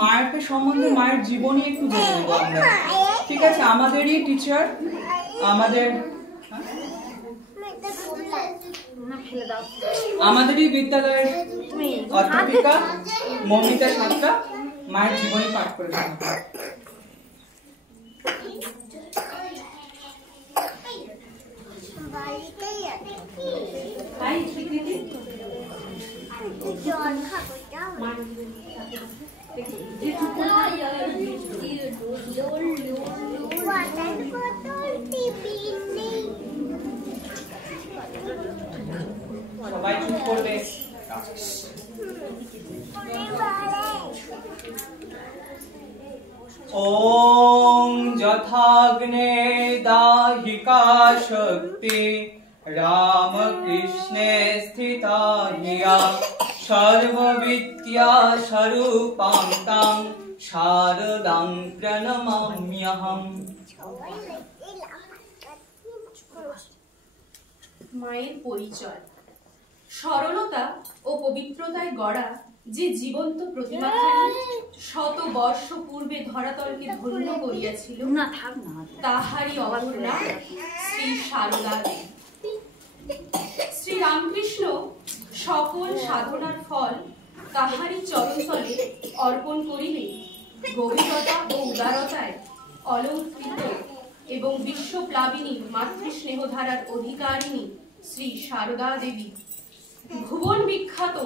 মায়ের সম্বন্ধে, মায়ের জীবনী একটু জেনে নেবো আমরা। ঠিক আছে, আমাদেরই টিচার, আমাদেরই বিদ্যালয়ের অধ্যাপিকা মৌমিতা সাঁতরা মায়ের জীবনী পাঠ করে শোনাবে। সবাই চুপ করবে। ওম যথাগ্নে দাহিকা শক্তি রামকৃষ্ণে স্থিতা হিয়া সর্ববিদ্যা স্বরূপাং তাং শারদাং প্রণমাম্যহম। মায়ের পরিচয়। সরলতা ও পবিত্রতায় গড়া যে জীবন্ত প্রতিমাখানি শত বর্ষ পূর্বে ধরাতলকে ধন্য করিয়াছিল, তাহারই অপর নাম শ্রী সারদা দেবী। শ্রী রামকৃষ্ণ সকল সাধনার ফল তাহারই চরণতলে অর্পণ করিলে গভীরতা ও উদারতায় অলঙ্কৃত এবং বিশ্বপ্লাবিনী মাতৃস্নেহধারার অধিকারিণী শ্রী সারদা দেবী ভুবন বিখ্যাত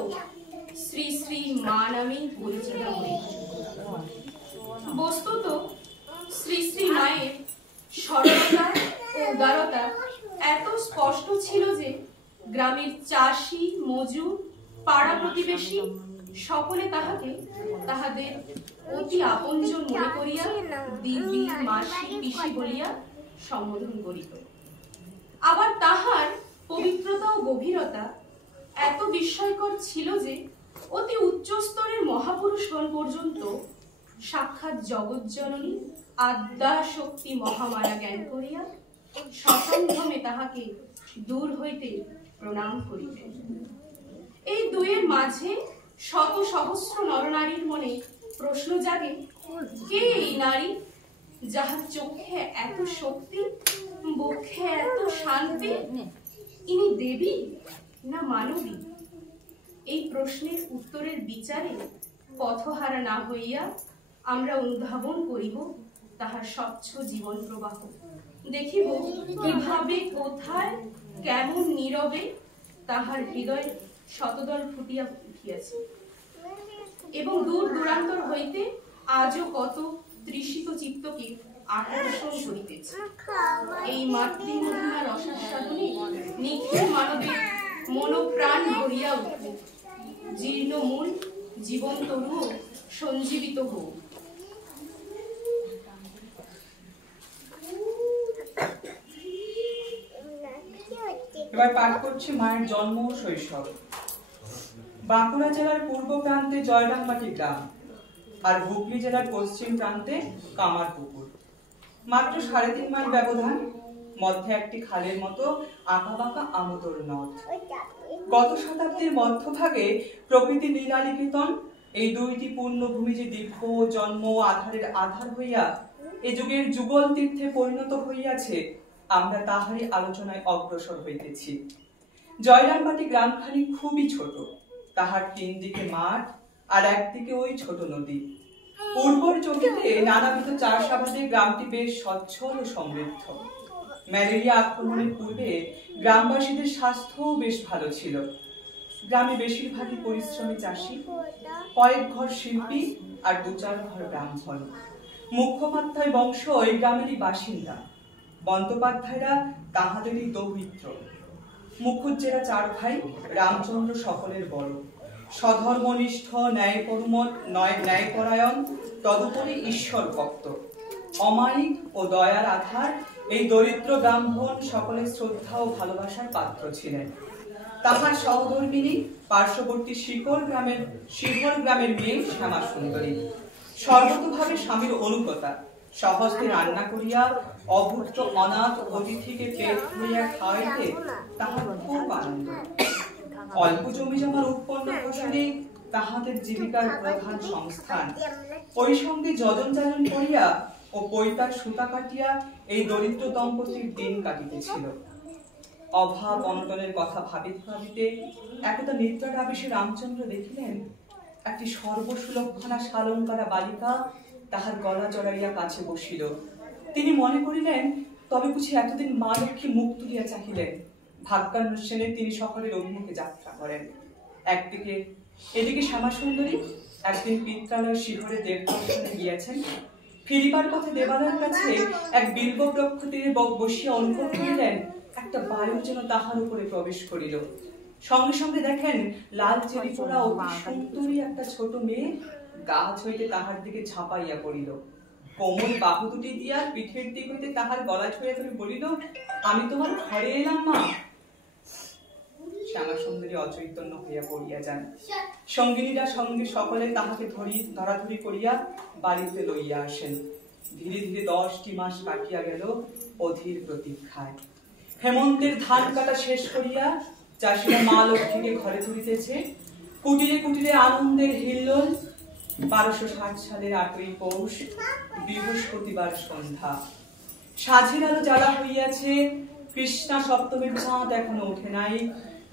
শ্রী শ্রী মা নামে পরিচিত হয়ে। বস্তুত শ্রী শ্রী মায়ের সরলতা ও উদারতা এত স্পষ্ট ছিল যে গ্রামের চাষি, মজুর, পাড়া প্রতিবেশী সকলে তাহাকে তাহাদের অতি আপনজন মনে করিয়া দিদি, মাসি, পিসি বলিয়া সম্বোধন করিত। আবার তাহার পবিত্রতা ও গভীরতা এত বিস্ময়কর ছিল যে অতি উচ্চ স্তরের মহাপুরুষগণ পর্যন্ত সাক্ষাৎ জগজ্জননী আদ্যা শক্তি মহামায়া জ্ঞান করিয়া সসম্ভ্রমে তাহাকে দূর হইতে প্রণাম করিতেন। এই দুইয়ের মাঝে শত সহস্র নরনারীর মনে প্রশ্ন জাগে, কে এই নারী যাহার চোখে এত শক্তি, বক্ষে এত শান্তি? ইনি দেবী না মানবী? এই প্রশ্নের উত্তরের বিচারে পথহারা না হইয়া আমরা অনুধাবন করিব তাহার স্বচ্ছ জীবন প্রবাহ, দেখিব কিভাবে, কোথায়, কেমন নীরবে তাহার হৃদয় শতদল ফুটিয়া উঠিয়াছে এবং দূর দূরান্তর হইতে আজও কত তৃষিত চিত্তকে আকর্ষণ করিতেছে। এই মাতৃমহিমা রসাস্বাদনে নিখিল মানবের মনোপ্রাণ ভরিয়া উঠুক, জীর্ণ মূল জীবন্ত রূপ সঞ্জীবিত হোক। এবার পাঠ করছি মায়ের জন্ম ও শৈশব। বাঁকুড়া জেলার পূর্ব প্রান্তে জয়রামবাটি গ্রাম আর হুগলি জেলার পশ্চিম প্রান্তে কামারপুকুর। মাত্র 3.5 মাইল ব্যবধান, মধ্যে একটি খালের মতো আঁকাবাঁকা আমতর নদ। গত শতাব্দীর মধ্যভাগে প্রকৃতি লীলালিখিতন এই দুইটি পূর্ণভূমি যে দীর্ঘ জন্ম আধারের আধার হইয়া এ যুগের যুগল তীর্থে পরিণত হইয়াছে, আমরা তাহারই আলোচনায় অগ্রসর হইতেছি। জয়রামবাটি গ্রামখানি খুবই ছোট, তাহার 3 দিকে মাঠ আর একদিকে ওই ছোট নদী। উর্বর জমিতে নানাবিধ চাষাবাদে গ্রামটি বেশ সচ্ছল ও সমৃদ্ধ। ম্যালেরিয়া আক্রমণের পূর্বে গ্রামবাসীদের স্বাস্থ্যও বেশ ভালো ছিল। গ্রামে বেশিরভাগই পরিশ্রমী চাষী, কয়েক ঘর শিল্পী আর 2-4 ঘর ব্রাহ্মণ। মুখোপাধ্যায় বংশ এই গ্রামেরই বাসিন্দা। বন্দ্যোপাধ্যায়রা তাহাদেরই দৌহিত্র। মুখুজ্জেরা 4 ভাই, রামচন্দ্র সকলের বড়, সধর্মনিষ্ঠ, ন্যায়পরায়ণ, তদুপরি ঈশ্বর ভক্ত। অমায়িক ও দয়ার আধার এই দরিদ্র ব্রাহ্মণ সকলের শ্রদ্ধা ও ভালোবাসার পাত্র ছিলেন। তাহার সহধর্মিনী পার্শ্ববর্তী শিকড় গ্রামের মেয়ে শ্যামা সুন্দরী, সর্বতোভাবে স্বামীর অনুগতা। সহজে রান্না করিয়া অভুক্ত অনাথ অতিথিকে পেট ভরিয়া খাওয়াইতে তাহার খুব আনন্দ। অল্প জমি জমার উৎপন্ন ফসলে তাহাদের জীবিকার প্রধান সংস্থান। ওই সঙ্গে যজন যাজন করিয়া ও পৈতার সুতা কাটিয়া এই দরিদ্র দম্পতির দিন কাটিতেছিল। অভাব অনটনের কথা ভাবিতে ভাবিতে একদা নিদ্রার আবেশে রামচন্দ্র দেখিলেন একটি সর্বসুলক্ষণা সালঙ্কারা বালিকা তাহার গলা জড়াইয়া কাছে বসিল। তিনি মনে করিলেন তবে বুঝি এতদিন মা লক্ষ্মী মুখ তুলিয়া চাহিলেন। ভাগ্যান্বেষণে তিনি সকলের অভিমুখে যাত্রা করেন। একদিকে এদিকে শ্যামাসুন্দরী একদিন পিত্রালয় শিহরে দেবদর্শনে গিয়াছেন। ফিরিবার পথে দেবালয়ের কাছে এক বিল্ব বৃক্ষ তীরে বসিয়া অনুভব করিলেন একটা বায়ু যেন তাহার উপরে প্রবেশ করিল। সঙ্গে সঙ্গে দেখেন লাল চেরি পড়া অতি সুন্দরী একটা ছোট মেয়ে গাছ হইতে তাহার দিকে ঝাঁপাইয়া পড়িল। কোমল বাহু দুটি দিয়া পিঠের দিক হইতে তাহার গলা ছুঁয়ে ধরে বলিল, আমি তোমার ঘরে এলাম মা। শ্যামাসুন্দরী অচৈতন্য হইয়া পড়িয়া যান। সঙ্গিনীরা সঙ্গে সকলে তাহাকে ধরাধরি করিয়া বাড়িতে লইয়া আসেন। ধীরে ধীরে 10টি মাস কাটিয়া গেল অধীর প্রতীক্ষায়। হেমন্তের ধান কাটা শেষ করিয়া চাষিরা মা লক্ষ্মীকে ঘরে তুলিতেছে। কুটিরে কুটিরে আনন্দের হিল্লোল। 1260 সালের 8ই পৌষ, বৃহস্পতিবার সন্ধ্যা। সাঁঝের আলো জ্বালা হইয়াছে। কৃষ্ণা সপ্তমীর চাঁদ এখনো ওঠে নাই।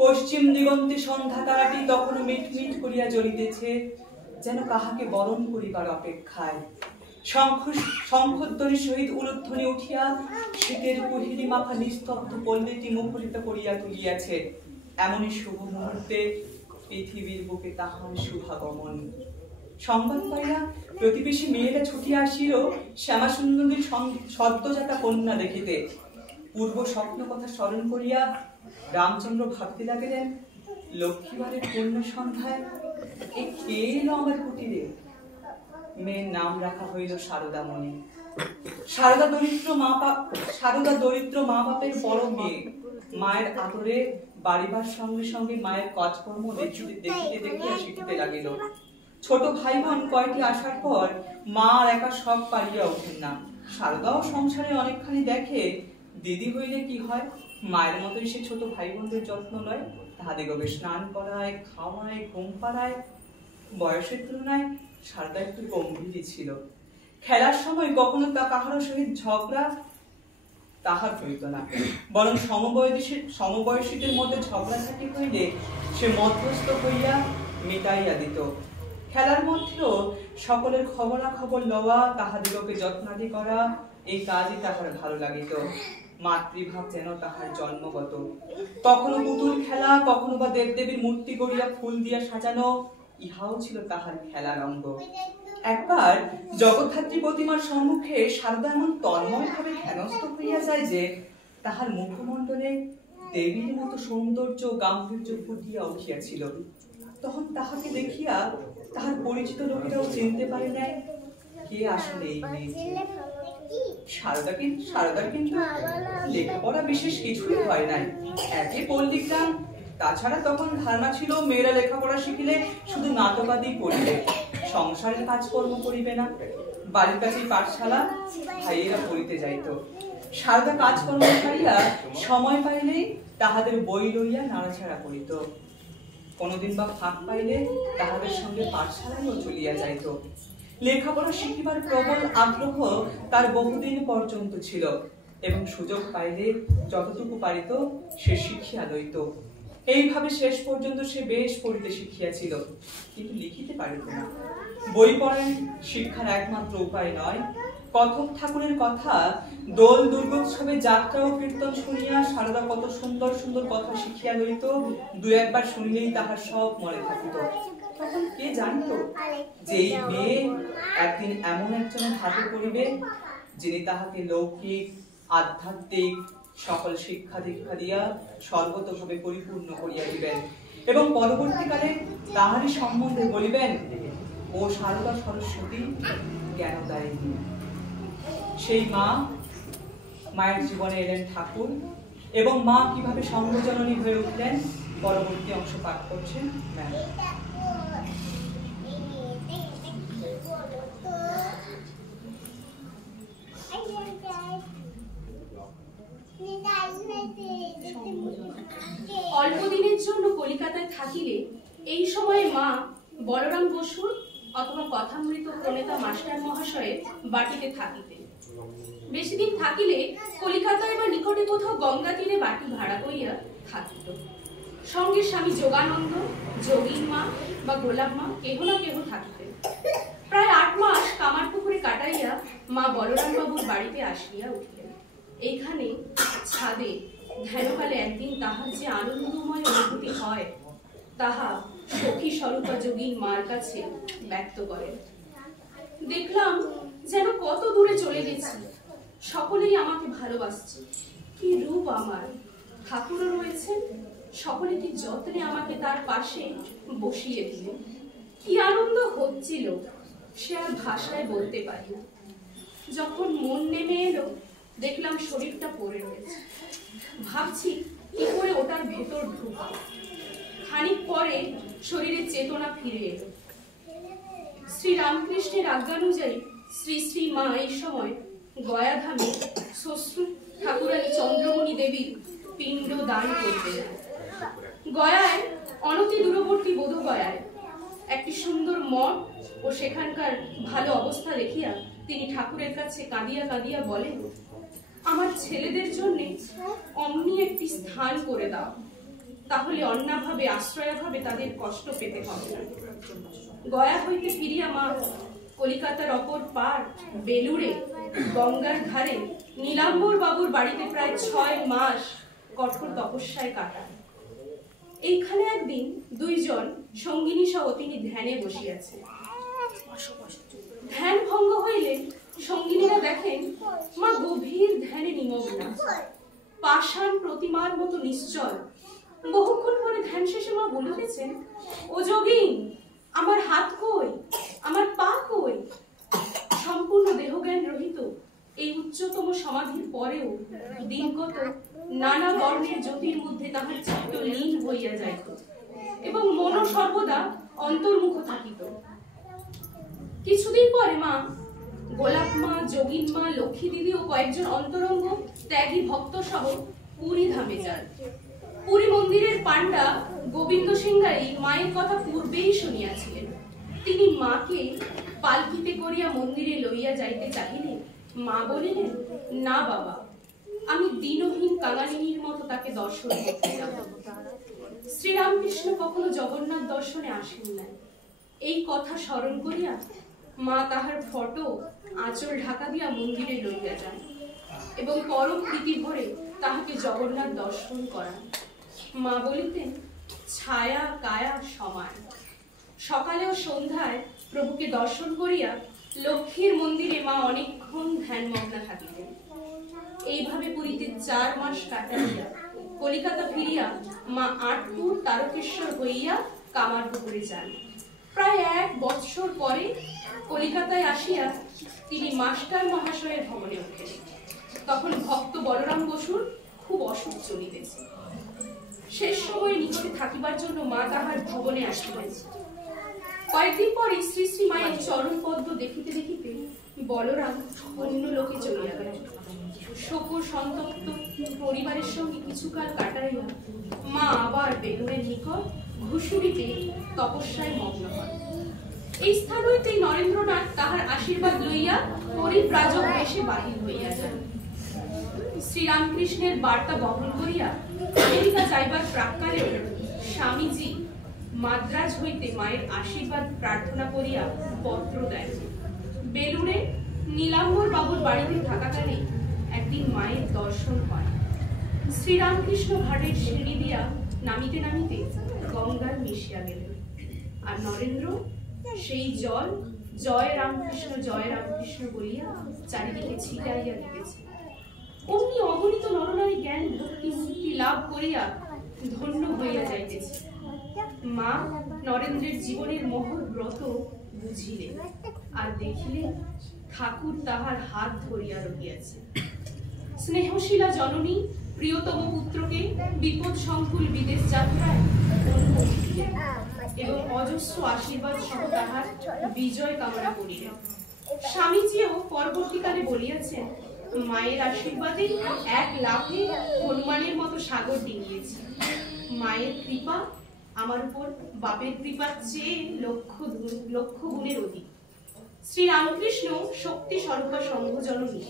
পশ্চিম দিগন্তে সন্ধ্যা তারাটি তখনো মিটমিট করিয়া জ্বলিতেছে, যেন কাহাকে বরণ করিবার অপেক্ষায়। শঙ্খধ্বনির সহিত উলুধ্বনি উঠিয়া শীতের কুহিরি মাখা নিস্তব্ধ পল্লীটি মুখরিত করিয়া তুলিয়াছে। এমনই শুভ মুহূর্তে পৃথিবীর বুকে তাহার শুভাগমন। সংবাদ পাইয়া প্রতিবেশী মেয়েরা ছুটিয়া আসিল শ্যামাসুন্দরীর সদ্যজাতা কন্যা দেখিতে। পূর্ব স্বপ্ন কথা স্মরণ করিয়া রামচন্দ্র ভাবতে লাগিলেন, লক্ষ্মীবারের পূর্ণ সন্ধ্যায় এ কে এলো আমার কুটিরে? মেয়ের নাম রাখা হইল শারদামণি। শারদা দরিদ্র মা বাপের বড় মেয়ে। মায়ের আদরে বাড়িবার সঙ্গে সঙ্গে মায়ের কাজকর্ম দেখিতে দেখিয়া শিখিতে লাগিল। ছোট ভাই বোন কয়টি আসার পর মা আর একা সব পারিয়া ওঠেন না। শারদাও সংসারে অনেকখানি দেখে। দিদি হইলে কি হয়, মায়ের মতোই সে ছোট ভাই বোনদের যত্ন লয়, তাহাদিগকে স্নান করায়, খাওয়ায়, ঘুম পাড়ায়। বয়সের তুলনায় শারদা একটু গম্ভীরই ছিল। খেলার সময় কখনো তা কাহারও সহিত ঝগড়া তাহার হইত না, বরং সমবয়সীদের মধ্যে ঝগড়াঝাটি হইলে সে মধ্যস্থ হইয়া মিটাইয়া দিত। খেলার মধ্যেও সকলের খবরাখবর লওয়া, তাহাদিগকে যত্নাদি করা, এই কাজই তাহার ভালো লাগিত। মাতৃভাব যেন তাহার জন্মগত। কখনো পুতুল খেলা, কখনো বা দেবদেবীর মূর্তি গড়িয়া ফুল দিয়া সাজানো, ইহাও ছিল তাহার খেলার অঙ্গ। একবার জগদ্ধাত্রী প্রতিমার সম্মুখে শারদা এমন তন্ময় ভাবে ধ্যানস্থ হইয়া যায় যে তাহার মুখমণ্ডলে দেবীর মতো সৌন্দর্য গাম্ভীর্য ফুটিয়া উঠিয়াছিল। তখন তাহাকে দেখিয়া তাহার পরিচিত লোকেরাও চিনতে পারে নাই কে আসলে এই মেয়েটি। শারদার কিন্তু লেখাপড়া বিশেষ কিছুই হয় নাই, একে পল্লীগ্রাম। তাছাড়া তখন ধারণা ছিল মেয়েরা লেখাপড়া শিখিলে শুধু নাটকাদি পড়িবে, সংসারের কাজকর্ম করিবে না। বাড়ির কাছেই পাঠশালা, ভাইয়েরা পড়িতে যাইত। শারদা কাজকর্ম ছাড়িয়া সময় পাইলেই তাহাদের বই লইয়া নাড়াচাড়া করিত। কোনদিন বা ফাঁক পাইলে তাহাদের সঙ্গে পাঠশালায়ও চলিয়া যাইত। লেখাপড়া শিখিবার প্রবল আগ্রহ তার বহুদিন পর্যন্ত ছিল এবং সুযোগ পাইলে যতটুকু পারিত সে শিখিয়া লইত। এইভাবে শেষ পর্যন্ত সে বেশ পড়িতে শিখিয়াছিল, কিন্তু লিখিতে পারিত না। বই পড়েন শিক্ষার একমাত্র উপায় নয়। কথক ঠাকুরের কথা, দোল দুর্গোৎসবে যাত্রা ও কীর্তন শুনিয়া শারদা কত সুন্দর সুন্দর কথা শিখিয়া লইত। দু একবার শুনিলেই তাহার সব মনে থাকিত। তখন কে জানিত যে এই মেয়ে একদিন এমন একজনের হাতে পড়িবে যিনি তাহাকে লৌকিক আধ্যাত্মিক সকল শিক্ষা দীক্ষা দিয়া সর্বতভাবে পরিপূর্ণ করিয়া দিবেন এবং পরবর্তীকালে তাহারই সম্বন্ধে বলিবেন, ও শারদা সরস্বতী জ্ঞানদায়িনী। সেই মায়ের জীবনে এলেন ঠাকুর এবং মা কিভাবে সঙ্গজননী হয়ে উঠলেন পরবর্তী অংশ পাঠ করছেন ম্যাম। অল্প দিনের জন্য কলিকাতায় থাকিলে এই সময়ে মা বলরাম বসুর অথবা কথামৃত প্রণেতা মাস্টার মহাশয়ের বাটিতে থাকিতে। বেশি দিন থাকিলে কলিকাতায় বা নিকটে কোথাও গঙ্গা তীরে বাটি ভাড়া করিয়া থাকিত। সঙ্গে স্বামী যোগানন্দ, যোগীন মা বা গোলাপ মা কেহ না কেহ থাকিতেন। প্রায় 8 মাস কামারপুকুরে কাটাইয়া মা বলরাম বাবুর বাড়িতে আসিয়া উঠিলেন। এইখানে ছাদে ধ্যানকালে একদিন তাহার যে আনন্দময় অনুভূতি হয় তাহা সখী স্বরূপা যোগীন মার কাছে ব্যক্ত করেন। দেখলাম যেন কত দূরে চলে গেছি, সকলেই আমাকে ভালোবাসছে। কি রূপ আমার! ঠাকুরও রয়েছেন, সকলে কি যত্নে আমাকে তার পাশে বসিয়ে দিলেন। কি আনন্দ হচ্ছিল সে আর ভাষায় বলতে পারি না। যখন মন নেমে এলো দেখলাম শরীরটা পড়ে রয়েছে। ভাবছি কি করে ওটার ভেতর ঢুকা। খানিক পরে শরীরে চেতনা ফিরে এলো। শ্রী রামকৃষ্ণের আজ্ঞানুযায়ী শ্রী শ্রী মা এই সময় গয়াধামে শ্বশ্রু ঠাকুরানী চন্দ্রমণি দেবীর পিণ্ড দান করতেন। গয়ায় অনতি দূরবর্তী বোধগয়ায় একটি সুন্দর মঠ ও সেখানকার ভালো অবস্থা দেখিয়া তিনি ঠাকুরের কাছে কাঁদিয়া কাঁদিয়া বলেন, আমার ছেলেদের জন্য অমনি একটি স্থান করে দাও, তাহলে অন্যভাবে আশ্রয়ভাবে তাদের কষ্ট পেতে হবে না। গয়া হইতে ফিরিয়া মা কলিকাতার অপর পার বেলুড়ে গঙ্গার ধারে নীলাম্বর বাবুর বাড়িতে প্রায় 6 মাস কঠোর তপস্যায় কাটান। এইখানে একদিন 2 জন সঙ্গিনী সহ তিনি ধ্যানে বসিয়াছেন। ধ্যান ভঙ্গ হইলে সঙ্গিনীরা দেখেন মা গভীর ধ্যানে নিমগ্ন, পাষাণ প্রতিমার মতো নিশ্চল। বহুক্ষণ পরে ধ্যান শেষে মা বলিতেছেন, ও যোগীন, আমার হাত কই, আমার পা কই? সম্পূর্ণ দেহজ্ঞান রহিত এই উচ্চতম সমাধির পরেও দিনগত নানা বর্ণের জ্যোতির মধ্যে তাহার চিত্ত লীন হইয়া যাইত এবং মন সর্বদা অন্তর্মুখ থাকিত। কিছুদিন পরে মা গোলাপ মা, যোগীন মা, লক্ষ্মী দিদি ও কয়েকজন অন্তরঙ্গ ত্যাগী ভক্ত সহ পুরী ধামে যান। পুরী মন্দিরের পান্ডা গোবিন্দ সিংহারি মায়ের কথা পূর্বেই শুনিয়াছিলেন। তিনি মাকে পালকিতে করিয়া মন্দিরে লইয়া যাইতে চাহিলেন। মা বলিলেন, না বাবা, আমি দীনহীন কাঙালিনীর মতো তাকে দর্শন করতে যাব। শ্রীরামকৃষ্ণ কখনো জগন্নাথ দর্শনে আসেন নাই। এই কথা স্মরণ করিয়া মা তাহার ফটো আঁচল ঢাকা দিয়া মন্দিরে লইয়া যান এবং পরম প্রীতি ভরে তাহাকে জগন্নাথ দর্শন করান। মা বলিতেন, ছায়া কায়া সমান। সকালে ও সন্ধ্যায় প্রভুকে দর্শন করিয়া লক্ষ্মীর মন্দিরে মা অনেকক্ষণ ধ্যানমগ্না থাকিতেন। এইভাবে পুরীতে 4 মাস কাটাইয়া কলিকাতা ফিরিয়া মা আটপুর তারকেশ্বর হইয়া কামারপুকুরে যান। প্রায় 1 বৎসর পরে কলিকাতায় আসিয়া তিনি মাস্টার মহাশয়ের ভবনে ওঠেন। তখন ভক্ত বলরাম বসুর খুব অসুখ চলিতেছে। শেষ সময়ে নিকটে থাকিবার জন্য মা তাহার ভবনে আসিলেন। কয়েকদিন পরে শ্রী শ্রী মায়ের চরণ পদ্ম দেখিতে দেখিতে বলরাম অন্য লোকে চলিয়া গেল। শোক সন্তপ্ত পরিবারের সঙ্গে কিছুকাল কাটাইয়া মা আবার বেলুড়ের নিকট ঘুষুরিতে তপস্যায় মগ্ন হন। এই স্থান হইতে নরেন্দ্রনাথ তাহার আশীর্বাদ লইয়া পরিব্রাজক বেশে বাহির হইয়া যান। শ্রীরামকৃষ্ণের বার্তা বহন করিয়া আমেরিকা যাইবার প্রাক্কালে স্বামীজি মাদ্রাজ হইতে মায়ের আশীর্বাদ প্রার্থনা করিয়া পত্র দেন। বেলুড়ে নীলাম্বর বাবুর বাড়িতে থাকাকালে একদিন মায়ের দর্শন হয়। শ্রীরামকৃষ্ণ ঘাটের সিঁড়ি দিয়া নামিতে নামিতে গঙ্গার মিশিয়া গেলেন, আর নরেন্দ্র সেই জল জয় রামকৃষ্ণ বলিয়া চারিদিকে ছিটাইয়া দিতেছে। অমনি অগণিত নরনারী জ্ঞান ভক্তি মুক্তি লাভ করিয়া ধন্য হইয়া যাইতেছে। মা নরেন্দ্রের জীবনের মহৎ ব্রত বুঝিলেন আর দেখিলেন ঠাকুর তাহার হাত ধরিয়া রহিয়াছে। স্নেহশীলা জননী প্রিয়তম পুত্রকে বিপদ সংকুল বিদেশ যাত্রায় অনুমতি দিলেন এবং অজস্র আশীর্বাদ সহ তাহার বিজয় কামনা করিলেন। স্বামীজিও পরবর্তীকালে বলিয়াছেন, মায়ের আশীর্বাদে 1 লাফে হনুমানের মতো সাগর ডিঙিয়েছি। মায়ের কৃপা আমার উপর বাপের কৃপার চেয়ে লক্ষ গুণের অধিক। শ্রীরামকৃষ্ণ শক্তি স্বরূপা সংঘজননী,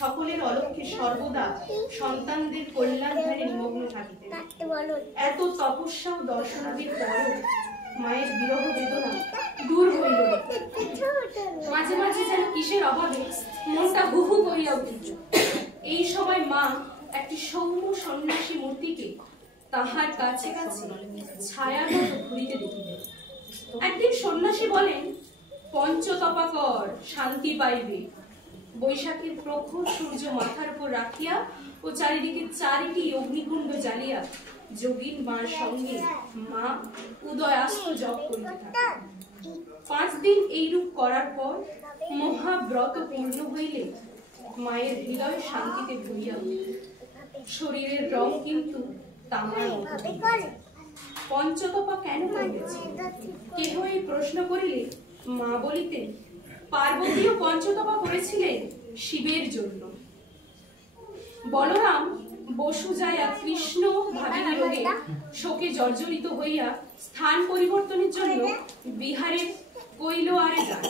সকলের অলক্ষ্যে সর্বদা সন্তানদের কল্যাণ ধ্যানে নিমগ্ন থাকিতেন। এত তপস্যা ও দর্শনাদির পরও মায়ের বিরহ বেদনা দূর হইল না। মাঝে মাঝে যেন কিসের অভাবে মনটা হু হু করিয়া উঠিল। এই সময় মা একটি সৌম্য সন্ন্যাসী মূর্তিকে তাহার কাছে কাছে ছায়ার মতো ঘুরিতে দেখিলেন। একদিন সন্ন্যাসী বলেন, পঞ্চতপা কর, শান্তি পাইবে। বৈশাখের প্রখর সূর্য মাথার উপর রাখিয়া ও চারিদিকে 4টি অগ্নিকুণ্ড জ্বালিয়া যোগীন মার সঙ্গে মা উদয়াস্ত জপ করিতে থাকেন। 5 দিন এইরূপ করার পর মহাব্রত পূর্ণ হইলে মায়ের হৃদয় শান্তিতে ভরিয়া উঠিল। শরীরের রং কিন্তু তামার মতো। পঞ্চতপা কেন করিতেছে? কেহ এই প্রশ্ন করিলে মা বলিতেন, পার্বতীও পঞ্চতপা করেছিলেন শিবের জন্য। বলরাম বসু যায়া কৃষ্ণ ভাবিনী রোগে শোকে জর্জরিত হইয়া স্থান পরিবর্তনের জন্য বিহারের কৈলোয়ারে যান।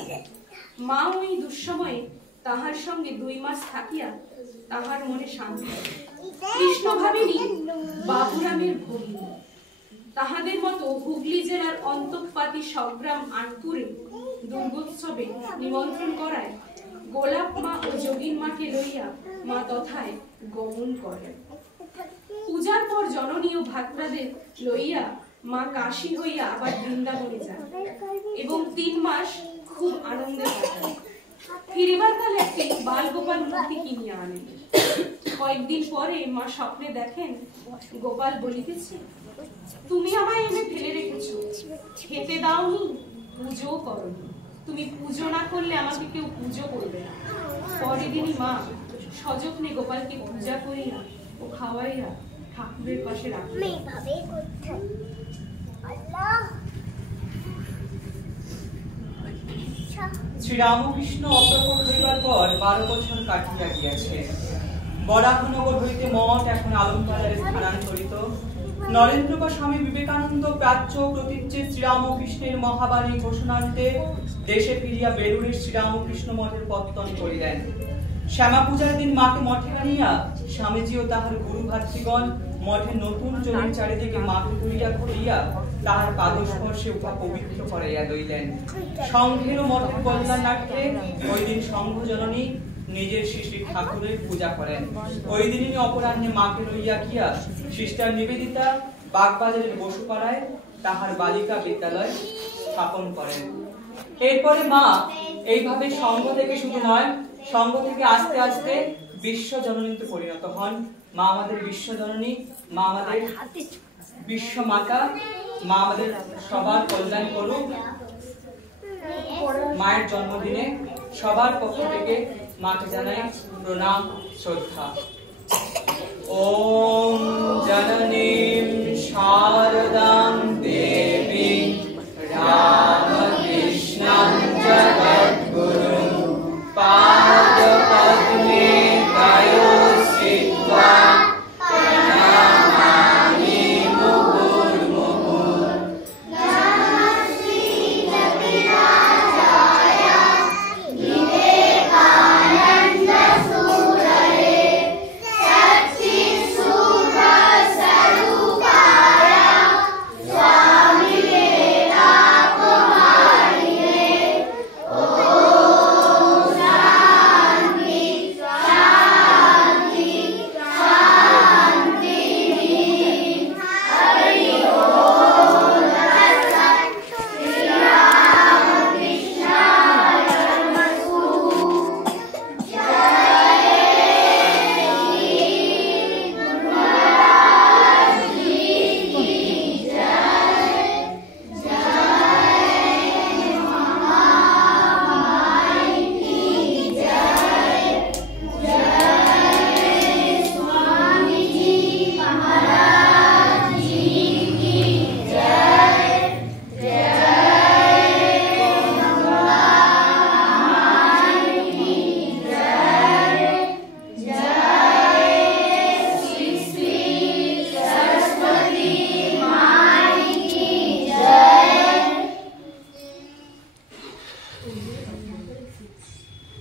মা ওই দুঃসময়ে তাহার সঙ্গে 2 মাস থাকিয়া তাহার মনে শান্তি। কৃষ্ণ ভাবিনী বাবুরামের ভগিনী। তাহাদের মতো হুগলি জেলার অন্তঃপাতি সগ্রাম আটপুরে দুর্গোৎসবে নিমন্ত্রণ করায় গোলাপ মা ও যোগীন মাকে লইয়া মা তথায় গমন করেন। পূজার পর জননী ও ভাত্রাদের লইয়া মা কাশী হইয়া আবার বৃন্দাবনে যান এবং 3 মাস খুব আনন্দে কাটান। ফিরিবার কালে একটি বালগোপাল মূর্তি কিনিয়া আনেন। কয়েকদিন পরে মা স্বপ্নে দেখেন গোপাল বলিতেছে, তুমি আমায় এনে ফেলে রেখেছ, খেতে দাওনি, পুজো করনি। তুমি পুজো না করলে আমাকে কেউ পুজো করবে না। পরের দিনই মা সযত্নে গোপালকে পূজা করিয়া ও খাওয়াইয়া ঠাকুরের পাশে রাখলেন। শ্রীরামকৃষ্ণ অপ্রকট হইবার পর 12 বছর কাটিয়া গিয়াছে। বরাহনগর হইতে মঠ এখন আলমবাজারে স্থানান্তরিত। নরেন্দ্র বা স্বামী বিবেকানন্দ প্রাচ্য প্রতীচ্যে শ্রীরামকৃষ্ণের মহাবাণী ঘোষণান্তে দেশে ফিরিয়া বেলুড়ের শ্রীরামকৃষ্ণ মঠের পত্তন করিলেন। শ্যামা পূজার দিন মাকে মঠে আনিয়া স্বামীজি ও তাহার গুরু ভাতৃগণ মঠের নতুন জমির চারিদিকে মাকে ধরিয়া ঘুরিয়া তাহার পাদস্পর্শে উহা পবিত্র করাইয়া লইলেন। সংঘের ও মঠের কল্যাণার্থে ওই দিন সংঘ জননী নিজের শ্রী ঠাকুরের পূজা করেন। ওই দিনই অপরাহ্নে মাকে লইয়া গিয়া সিস্টার নিবেদিতা বাগবাজারের বসুপাড়ায় তাহার বালিকা বিদ্যালয় স্থাপন করেন। এরপরে মা এইভাবে সংঘ থেকে শুধু নয়, সংঘ থেকে আস্তে আস্তে বিশ্ব জননীতে পরিণত হন। মা আমাদের বিশ্ব জননী, মা আমাদের বিশ্ব মাতা, মা আমাদের সবার কল্যাণ করুক। মায়ের জন্মদিনে সবার পক্ষ থেকে মাকে জানাই প্রণাম শ্রদ্ধা। ওম জননীম শারদা